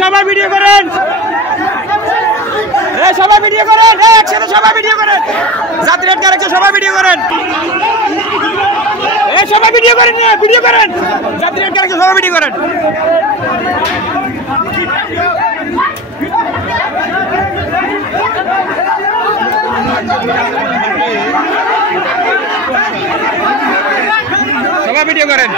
সবাই ভিডিও করেন, সবাই ভিডিও করেন, একসাথে সবাই ভিডিও করেন, যাত্রী আটকে রাখছে সবাই ভিডিও করেন, সবাই ভিডিও করেন, ভিডিও করেন, যাত্রী আটকে রাখছে সবাই ভিডিও করেন। সবাই ভিডিও করেন।